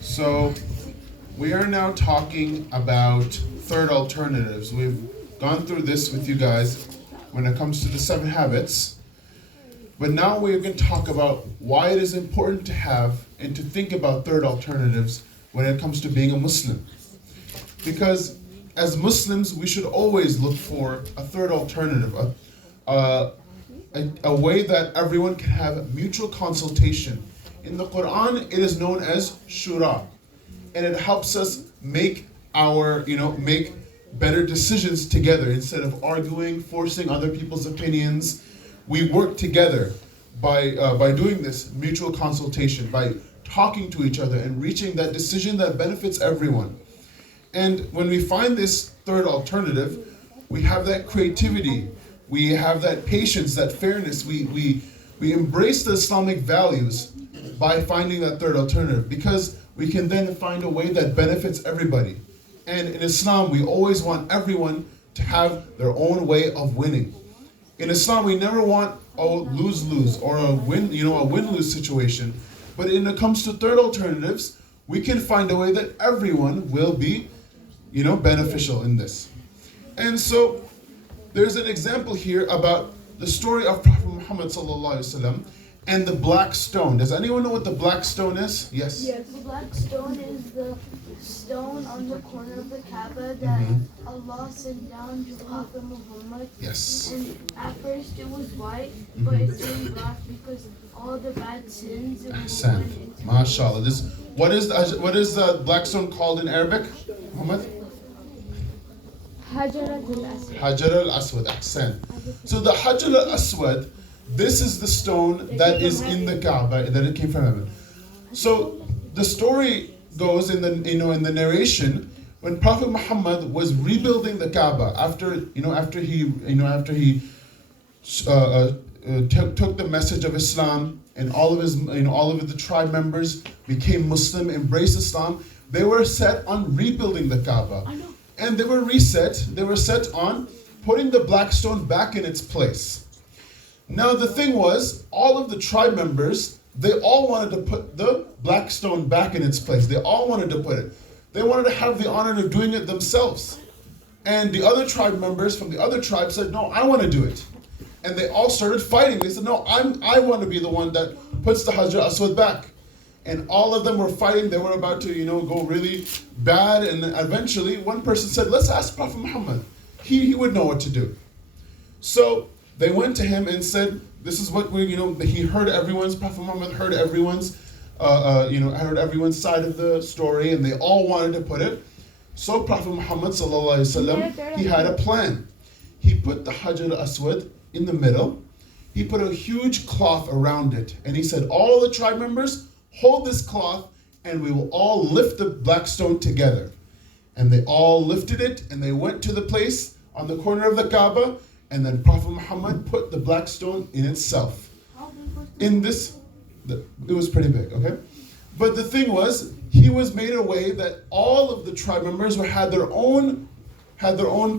So we are now talking about third alternatives. We've gone through this with you guys when it comes to the 7 habits. But now we're going to talk about why it is important to have and to think about third alternatives when it comes to being a Muslim. Because as Muslims, we should always look for a third alternative, a way that everyone can have mutual consultation. In the Quran, it is known as shura, and it helps us make make better decisions together instead of arguing, forcing other people's opinions. We work together by doing this mutual consultation, by talking to each other and reaching that decision that benefits everyone. And when we find this third alternative, we have that creativity, we have that patience, that fairness. We embrace the Islamic values by finding that third alternative, because we can then find a way that benefits everybody. And in Islam, we always want everyone to have their own way of winning. In Islam, we never want a lose-lose or a win-lose situation. But when it comes to third alternatives, we can find a way that everyone will be, beneficial in this. And so there's an example here about the story of Prophet Muhammad sallallahu alaihi wasallam and the black stone. Does anyone know what the black stone is? Yes. Yes, the black stone is the stone on the corner of the Kaaba that Allah sent down to Prophet Muhammad. Yes. And at first it was white, but it turned black because all the bad sins went into it. MashaAllah. What is the black stone called in Arabic, Muhammad? Hajar al-Aswad. Hajar al-Aswad. Ahsan. So the Hajar al-Aswad, this is the stone that is in the Kaaba, that it came from heaven. So the story goes in the narration, when Prophet Muhammad was rebuilding the Kaaba after he took the message of Islam, and all of the tribe members became Muslim, embraced Islam. They were set on rebuilding the Kaaba, and they were set on putting the black stone back in its place. Now the thing was, all of the tribe members, they all wanted to put the black stone back in its place. They all wanted to put it. They wanted to have the honor of doing it themselves. And the other tribe members from the other tribe said, no, I want to do it. And they all started fighting. They said, no, I want to be the one that puts the Hajar Aswad back. And all of them were fighting. They were about to, go really bad. And eventually one person said, let's ask Prophet Muhammad. He would know what to do. So they went to him and said, this is what he heard Prophet Muhammad heard everyone's side of the story, and they all wanted to put it. So Prophet Muhammad sallallahu alaihi wasallam, he had a plan. He put the Hajar Aswad in the middle. He put a huge cloth around it, and he said, all the tribe members, hold this cloth, and we will all lift the black stone together. And they all lifted it, and they went to the place on the corner of the Kaaba, and then Prophet Muhammad put the black stone in itself. It was pretty big, okay? But the thing was, he was made a way that all of the tribe members had their own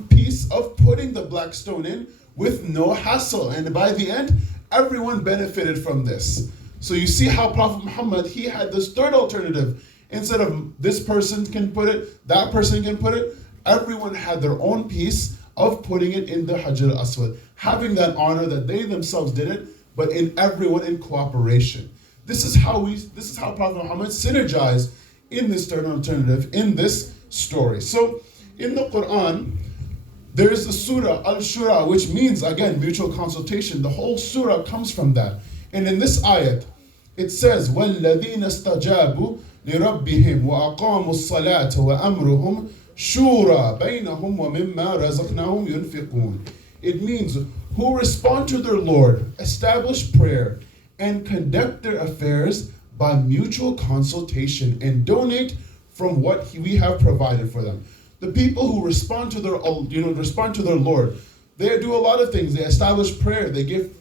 piece of putting the black stone in with no hassle. And by the end, everyone benefited from this. So you see how Prophet Muhammad, he had this third alternative. Instead of this person can put it, that person can put it, everyone had their own piece of putting it in the Hajar Aswad, having that honor that they themselves did it, but in everyone in cooperation. This is how Prophet Muhammad synergized in this third alternative, in this story. So in the Quran, there is the surah Al-Shura, which means, again, mutual consultation. The whole surah comes from that. And in this ayat, it says, وَالَّذِينَ اسْتَجَابُوا لِرَبِّهِمْ وَأَقَامُوا الصَّلَاةَ وَأَمْرُهُمْ شُورَى بَيْنَهُمْ وَمِمَّا رَزَقْنَاهُمْ يُنْفِقُونَ. It means who respond to their Lord, establish prayer, and conduct their affairs by mutual consultation and donate from what we have provided for them. The people who respond to their Lord, they do a lot of things. They establish prayer. They give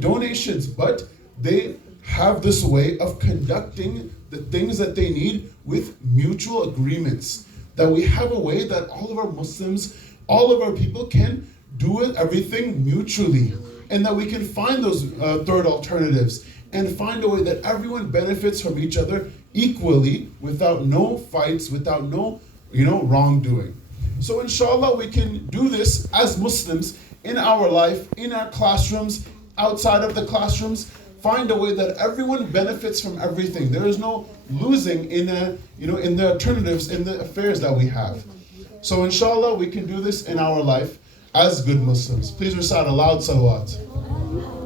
donations, but they have this way of conducting the things that they need with mutual agreements. That we have a way that all of our Muslims, all of our people can do everything mutually, and that we can find those third alternatives and find a way that everyone benefits from each other equally, without no fights, without no wrongdoing. So inshallah we can do this as Muslims in our life, in our classrooms, outside of the classrooms. Find a way that everyone benefits from everything. There is no losing in the alternatives, in the affairs that we have. So inshallah we can do this in our life as good Muslims. Please recite aloud salawat.